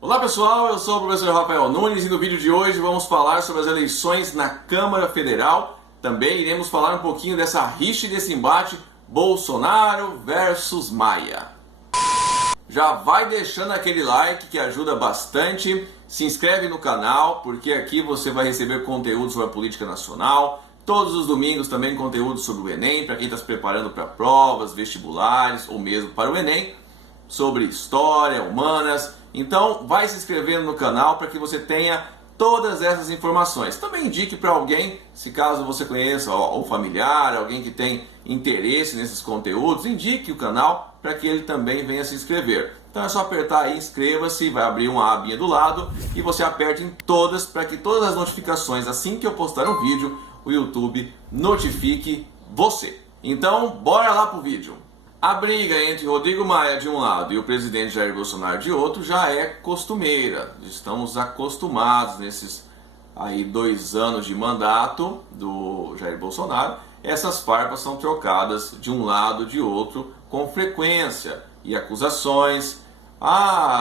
Olá pessoal, eu sou o professor Rafael Nunes e no vídeo de hoje vamos falar sobre as eleições na Câmara Federal. Também iremos falar um pouquinho dessa rixa e desse embate Bolsonaro versus Maia. Já vai deixando aquele like que ajuda bastante, se inscreve no canal porque aqui você vai receber conteúdo sobre a política nacional. Todos os domingos também conteúdo sobre o Enem, para quem está se preparando para provas, vestibulares ou mesmo para o Enem, sobre história, humanas. Então vai se inscrevendo no canal para que você tenha todas essas informações. Também indique para alguém, se caso você conheça ou familiar, alguém que tem interesse nesses conteúdos, indique o canal para que ele também venha se inscrever. Então é só apertar aí, inscreva-se, vai abrir uma abinha do lado e você aperta em todas para que todas as notificações, assim que eu postar um vídeo, o YouTube notifique você. Então bora lá pro vídeo. A briga entre Rodrigo Maia de um lado e o presidente Jair Bolsonaro de outro já é costumeira. Estamos acostumados nesses aí 2 anos de mandato do Jair Bolsonaro. Essas farpas são trocadas de um lado de outro com frequência e acusações.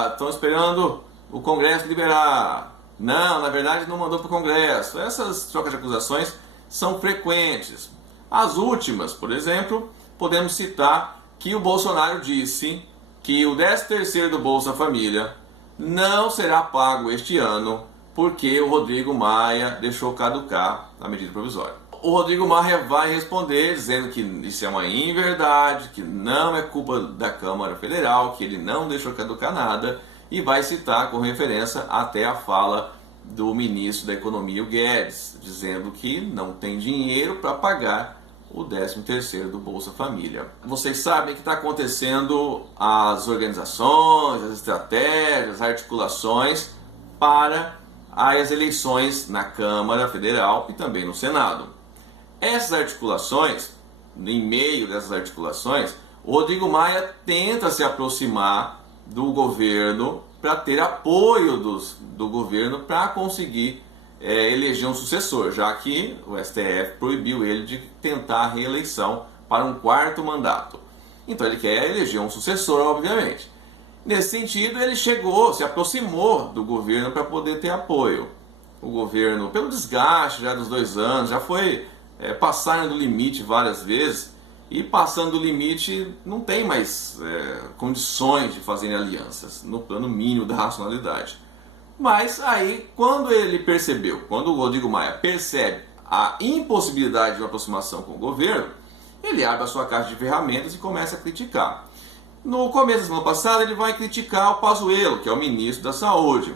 Estão esperando o Congresso liberar. Não, na verdade não mandou para o Congresso. Essas trocas de acusações são frequentes. As últimas, por exemplo, podemos citar que o Bolsonaro disse que o 13º do Bolsa Família não será pago este ano porque o Rodrigo Maia deixou caducar a medida provisória. O Rodrigo Maia vai responder dizendo que isso é uma inverdade, que não é culpa da Câmara Federal, que ele não deixou caducar nada e vai citar com referência até a fala do ministro da Economia, o Guedes, dizendo que não tem dinheiro para pagar o 13º do Bolsa Família. Vocês sabem que está acontecendo as organizações, as estratégias, as articulações para as eleições na Câmara Federal e também no Senado. Essas articulações, em meio dessas articulações, o Rodrigo Maia tenta se aproximar do governo para ter apoio do governo para conseguir eleger um sucessor, já que o STF proibiu ele de tentar a reeleição para um 4º mandato. Então ele quer eleger um sucessor, obviamente. Nesse sentido, ele se aproximou do governo para poder ter apoio. O governo, pelo desgaste já dos 2 anos, já foi passando do limite várias vezes, e passando do limite não tem mais condições de fazerem alianças, no plano mínimo da racionalidade. Mas aí, quando o Rodrigo Maia percebe a impossibilidade de uma aproximação com o governo, ele abre a sua caixa de ferramentas e começa a criticar. No começo da semana passada, ele vai criticar o Pazuello, que é o ministro da Saúde,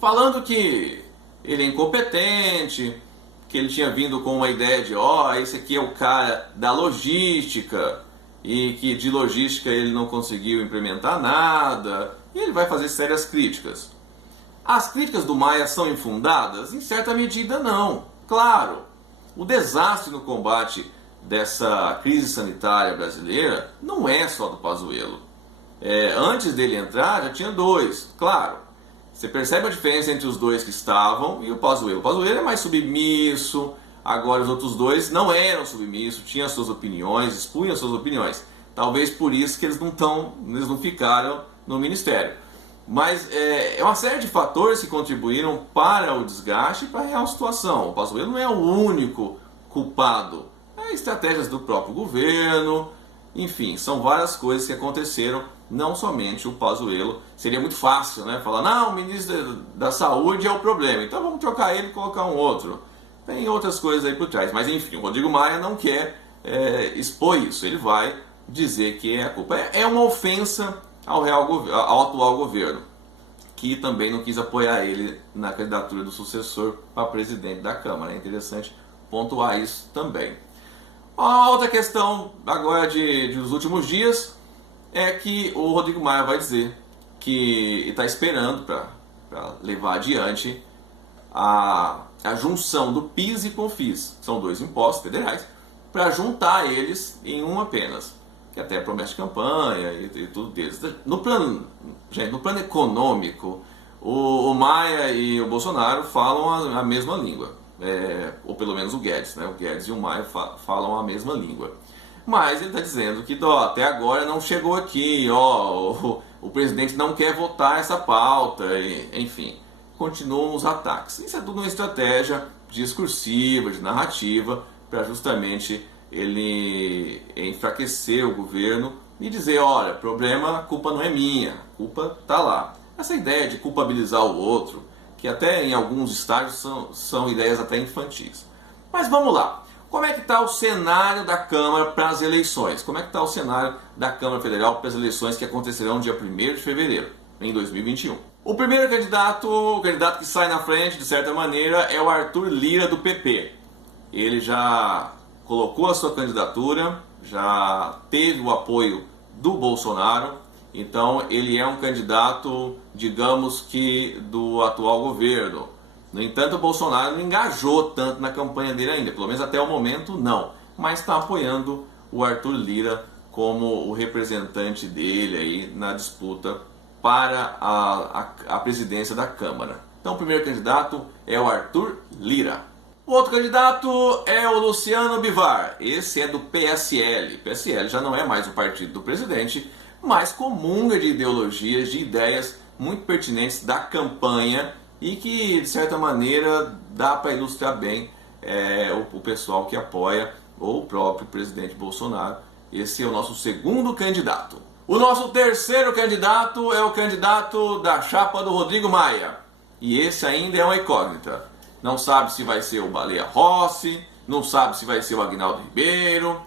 falando que ele é incompetente, que ele tinha vindo com uma ideia de esse aqui é o cara da logística, e que de logística ele não conseguiu implementar nada, e ele vai fazer sérias críticas. As críticas do Maia são infundadas? Em certa medida não. Claro, o desastre no combate dessa crise sanitária brasileira não é só do Pazuello. Antes dele entrar já tinha 2, claro. Você percebe a diferença entre os 2 que estavam e o Pazuello. O Pazuello é mais submisso, agora os outros 2 não eram submissos, tinham suas opiniões, expunham suas opiniões. Talvez por isso que eles não ficaram no ministério. Mas é uma série de fatores que contribuíram para o desgaste e para a real situação. O Pazuello não é o único culpado. Estratégias do próprio governo, enfim, são várias coisas que aconteceram, não somente o Pazuello. Seria muito fácil, falar, não, o ministro da Saúde é o problema, então vamos trocar ele e colocar um outro. Tem outras coisas aí por trás, mas enfim, o Rodrigo Maia não quer expor isso, ele vai dizer que a culpa é uma ofensa ao atual governo, que também não quis apoiar ele na candidatura do sucessor para presidente da Câmara. É interessante pontuar isso também. A outra questão agora dos últimos dias é que o Rodrigo Maia vai dizer que está esperando para levar adiante a junção do PIS e COFINS, que são 2 impostos federais, para juntar eles em um apenas. Que até é promessa de campanha e tudo deles. No plano econômico, o Maia e o Bolsonaro falam a mesma língua. Ou pelo menos o Guedes, O Guedes e o Maia falam a mesma língua. Mas ele está dizendo que até agora não chegou aqui, o o presidente não quer votar essa pauta, e, enfim, continuam os ataques. Isso é tudo uma estratégia discursiva, de narrativa, para justamente ele enfraquecer o governo e dizer, olha, problema, a culpa não é minha, a culpa está lá. Essa ideia de culpabilizar o outro, que até em alguns estágios são ideias até infantis. Mas vamos lá. Como é que está o cenário da Câmara para as eleições? Como é que está o cenário da Câmara Federal para as eleições que acontecerão no dia 1º de fevereiro, em 2021? O primeiro candidato, o candidato que sai na frente, de certa maneira, é o Arthur Lira, do PP. Ele já colocou a sua candidatura, já teve o apoio do Bolsonaro, então ele é um candidato, digamos que, do atual governo. No entanto, o Bolsonaro não engajou tanto na campanha dele ainda, pelo menos até o momento não, mas está apoiando o Arthur Lira como o representante dele aí na disputa para a presidência da Câmara. Então o primeiro candidato é o Arthur Lira. O outro candidato é o Luciano Bivar, esse é do PSL. PSL já não é mais o partido do presidente, mas comunga de ideologias, de ideias muito pertinentes da campanha e que, de certa maneira, dá para ilustrar bem o pessoal que apoia ou o próprio presidente Bolsonaro. Esse é o nosso segundo candidato. O nosso terceiro candidato é o candidato da chapa do Rodrigo Maia. E esse ainda é uma incógnita. Não sabe se vai ser o Baleia Rossi, não sabe se vai ser o Aguinaldo Ribeiro.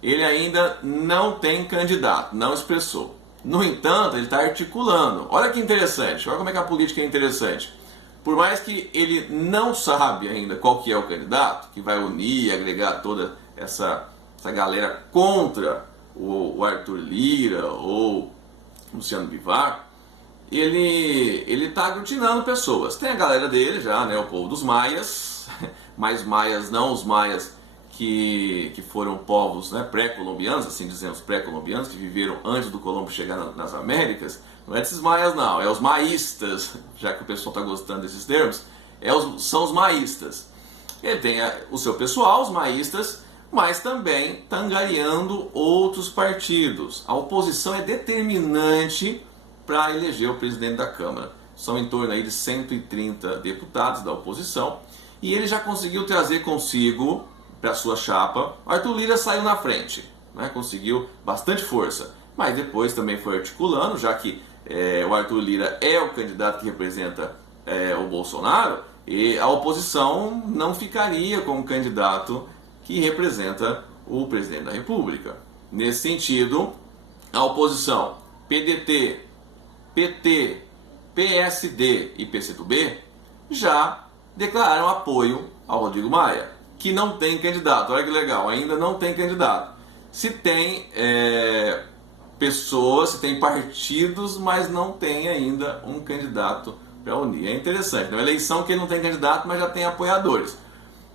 Ele ainda não tem candidato, não expressou. No entanto, ele está articulando. Olha que interessante, olha como é que a política é interessante. Por mais que ele não sabe ainda qual que é o candidato, que vai unir e agregar toda essa galera contra o Arthur Lira ou Luciano Bivar, ele está aglutinando pessoas. Tem a galera dele já, né, o povo dos maias, mas maias não os maias que foram povos, né, pré-colombianos, assim dizemos, pré-colombianos, que viveram antes do Colombo chegar nas Américas. Não é desses maias não, é os maístas, já que o pessoal está gostando desses termos, são os maístas. Ele tem o seu pessoal, os maístas, mas também está angariando outros partidos. A oposição é determinante para eleger o presidente da Câmara. São em torno aí de 130 deputados da oposição, e ele já conseguiu trazer consigo, para a sua chapa, Arthur Lira saiu na frente, né? Conseguiu bastante força, mas depois também foi articulando, já que o Arthur Lira é o candidato que representa o Bolsonaro, e a oposição não ficaria com o candidato que representa o presidente da República. Nesse sentido, a oposição PDT, PT, PSD e PCdoB já declararam apoio ao Rodrigo Maia, que não tem candidato. Olha que legal, ainda não tem candidato. Se tem pessoas, se tem partidos, mas não tem ainda um candidato para unir. É interessante, é uma eleição que não tem candidato, mas já tem apoiadores,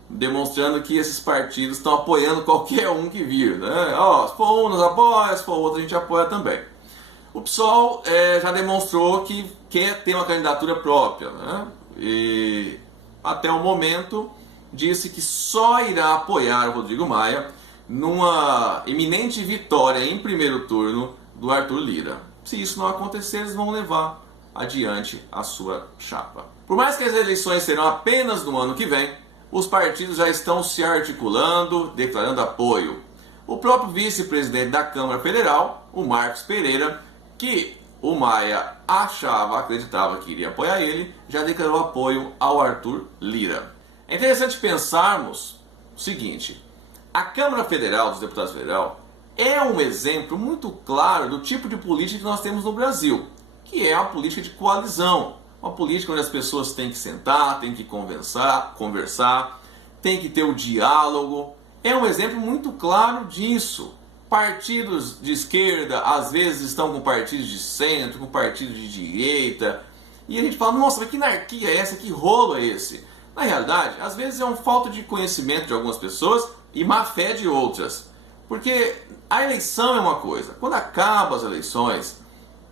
demonstrando que esses partidos estão apoiando qualquer um que vir, né? Se for um, nos apoia, se for outro, a gente apoia também. O PSOL já demonstrou que quer ter uma candidatura própria, né? E até o momento disse que só irá apoiar o Rodrigo Maia numa iminente vitória em primeiro turno do Arthur Lira. Se isso não acontecer, eles vão levar adiante a sua chapa. Por mais que as eleições serão apenas no ano que vem, os partidos já estão se articulando, declarando apoio. O próprio vice-presidente da Câmara Federal, o Marcos Pereira, que o Maia acreditava que iria apoiar ele, já declarou apoio ao Arthur Lira. É interessante pensarmos o seguinte: a Câmara Federal, dos Deputados Federal, é um exemplo muito claro do tipo de política que nós temos no Brasil, que é a política de coalizão, uma política onde as pessoas têm que sentar, têm que conversar, têm que ter o diálogo. É um exemplo muito claro disso. Partidos de esquerda às vezes estão com partidos de centro, com partidos de direita, e a gente fala, nossa, mas que anarquia é essa, que rolo é esse? Na realidade, às vezes é uma falta de conhecimento de algumas pessoas e má fé de outras. Porque a eleição é uma coisa, quando acabam as eleições,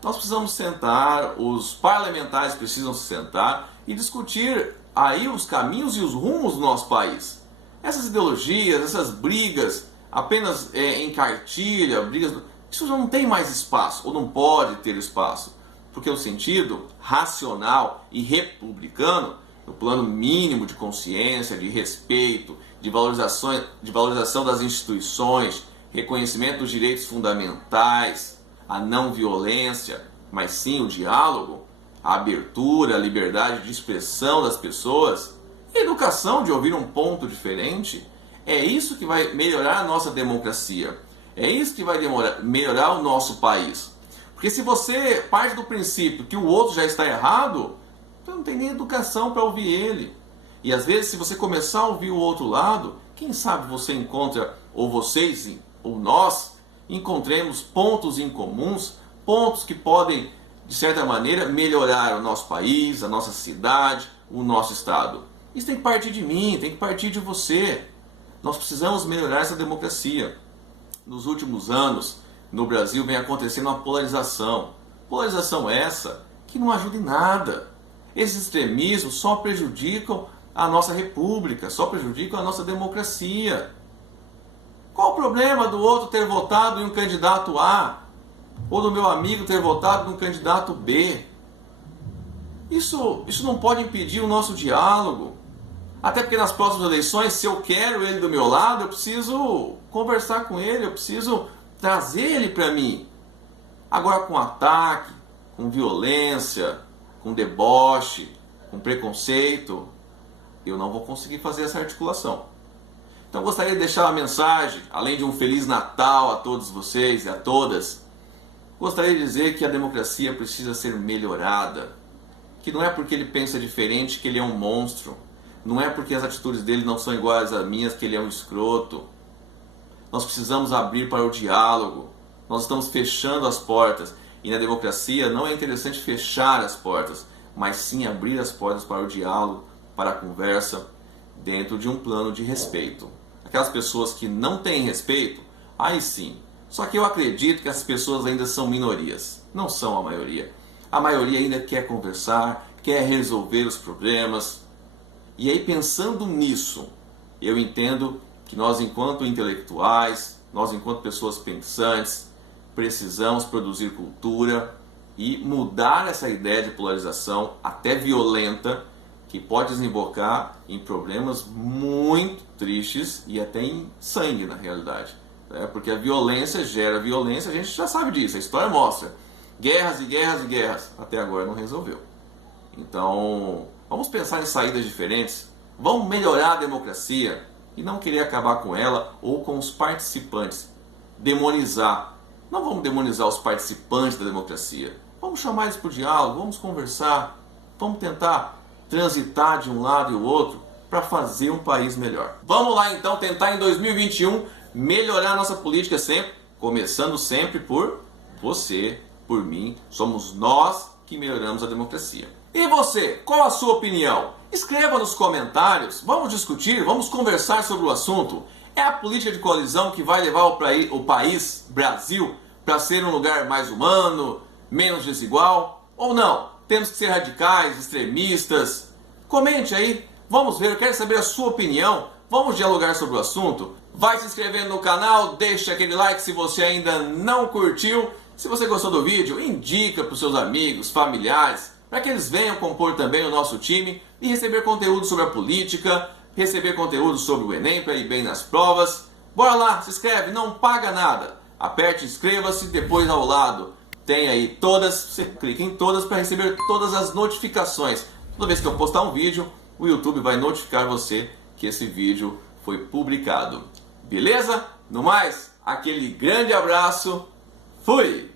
nós precisamos sentar, os parlamentares precisam se sentar e discutir aí os caminhos e os rumos do nosso país. Essas ideologias, essas brigas apenas em cartilha, brigas, isso não tem mais espaço, ou não pode ter espaço. Porque o sentido racional e republicano, no plano mínimo de consciência, de respeito, de valorização das instituições, reconhecimento dos direitos fundamentais, a não violência, mas sim o diálogo, a abertura, a liberdade de expressão das pessoas, a educação de ouvir um ponto diferente, é isso que vai melhorar a nossa democracia. É isso que vai melhorar o nosso país. Porque se você parte do princípio que o outro já está errado, você não tem nem educação para ouvir ele. E às vezes, se você começar a ouvir o outro lado, quem sabe você encontra, ou vocês, ou nós, encontremos pontos em comuns, pontos que podem, de certa maneira, melhorar o nosso país, a nossa cidade, o nosso estado. Isso tem que partir de mim, tem que partir de você. Nós precisamos melhorar essa democracia. Nos últimos anos, no Brasil, vem acontecendo uma polarização. Polarização essa que não ajuda em nada. Esses extremismos só prejudicam a nossa república, só prejudicam a nossa democracia. Qual o problema do outro ter votado em um candidato A? Ou do meu amigo ter votado no candidato B? Isso não pode impedir o nosso diálogo. Até porque nas próximas eleições, se eu quero ele do meu lado, eu preciso conversar com ele, eu preciso trazer ele para mim. Agora com ataque, com violência, com deboche, com preconceito, eu não vou conseguir fazer essa articulação. Então gostaria de deixar uma mensagem, além de um Feliz Natal a todos vocês e a todas. Gostaria de dizer que a democracia precisa ser melhorada. Que não é porque ele pensa diferente que ele é um monstro. Não é porque as atitudes dele não são iguais às minhas que ele é um escroto. Nós precisamos abrir para o diálogo. Nós estamos fechando as portas. E na democracia não é interessante fechar as portas, mas sim abrir as portas para o diálogo, para a conversa, dentro de um plano de respeito. Aquelas pessoas que não têm respeito, aí sim. Só que eu acredito que essas pessoas ainda são minorias, não são a maioria. A maioria ainda quer conversar, quer resolver os problemas. E aí, pensando nisso, eu entendo que nós, enquanto intelectuais, nós, enquanto pessoas pensantes, precisamos produzir cultura e mudar essa ideia de polarização, até violenta, que pode desembocar em problemas muito tristes e até em sangue, na realidade. Porque a violência gera violência, a gente já sabe disso, a história mostra. Guerras e guerras e guerras, até agora não resolveu. Então, vamos pensar em saídas diferentes, vamos melhorar a democracia e não querer acabar com ela ou com os participantes, demonizar. Não vamos demonizar os participantes da democracia, vamos chamar eles para o diálogo, vamos conversar, vamos tentar transitar de um lado e o outro para fazer um país melhor. Vamos lá então tentar em 2021 melhorar a nossa política sempre, começando sempre por você, por mim, somos nós que melhoramos a democracia. E você, qual a sua opinião? Escreva nos comentários, vamos discutir, vamos conversar sobre o assunto. É a política de coalizão que vai levar o país, Brasil, para ser um lugar mais humano, menos desigual? Ou não? Temos que ser radicais, extremistas? Comente aí, vamos ver, eu quero saber a sua opinião, vamos dialogar sobre o assunto. Vai se inscrevendo no canal, deixa aquele like se você ainda não curtiu. Se você gostou do vídeo, indica para os seus amigos, familiares, para que eles venham compor também o nosso time e receber conteúdo sobre a política, receber conteúdo sobre o Enem para ir bem nas provas. Bora lá, se inscreve, não paga nada. Aperte inscreva-se, depois ao lado tem aí todas, você clica em todas para receber todas as notificações. Toda vez que eu postar um vídeo, o YouTube vai notificar você que esse vídeo foi publicado. Beleza? No mais, aquele grande abraço. Fui!